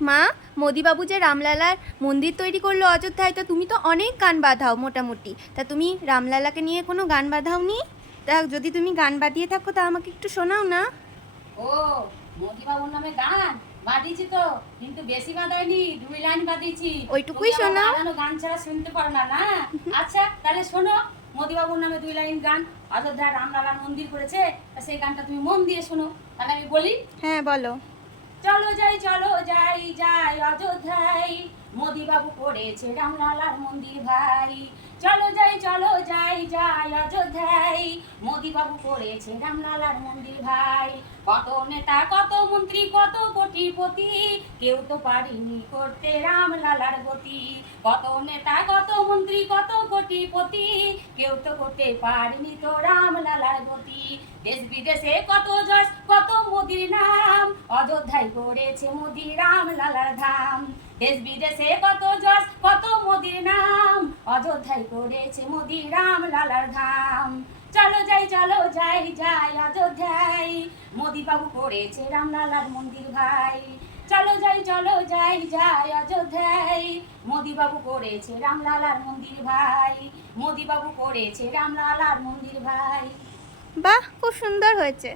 মা, মোদিবাবু যে রামলালার মন্দির তৈরি করলো অযোধ্যায়, তো তুমি তো অনেক গান বাঁধাও মোটামুটি, তা তুমি রামলালাকে নিয়ে কোনো গান বাঁধাওনি? তা যদি তুমি গান বাঁধিয়ে থাকো তা আমাকে একটু শোনাও না। ও, মোদিবাবুর নামে গান বাঁধিয়েছি তো, কিন্তু বেশি বাঁধাইনি, 2 লাইন বাঁধিয়েছি। তুমি ওইটুকুই আমার শোনাও। বাঁধানো গান ছাড়া শুনতে পারো না, না? আচ্ছা, তাহলে শোনো। মোদিবাবুর নামে 2 লাইন গান। অযোধ্যায় রামলালার মন্দির করেছে, তা সেই গানটা তুমি মন দিয়ে শোনো। তাহলে আমি বলি। হ্যাঁ, বলো। চলো যাই যাই অযোধ্যায়, মোদিবাবু করেছে রামলালার মন্দির ভাই। চলো যাই যাই অযোধ্যায়, মোদিবাবু করেছে রামলালার মন্দির ভাই। কত নেতা কত মন্ত্রী কত কোটিপতি, কেউ তো পারিনি করতে রামলালার গতি। কত নেতা কত মন্ত্রী কত কোটিপতি, কেউ তো করতে পারিনি তো রামলালার গতি। দেশ বিদেশে কত যশ কত মোদির নাম, অযোধ্যায় করেছে মোদি রামলালার ধাম। দেশ বিদেশে কত যশ কত মোদির নাম, অযোধ্যায় করেছে মোদি রামলালার ধাম। চলো যাই যাই অযোধ্যায়, মোদি বাবু করেছে রামলালার মন্দির ভাই। চলো যাই যাই অযোধ্যায়, মোদি বাবু করেছে রামলালার মন্দির ভাই। মোদি বাবু করেছে রামলালার মন্দির ভাই। বাহ, খুব সুন্দর হয়েছে।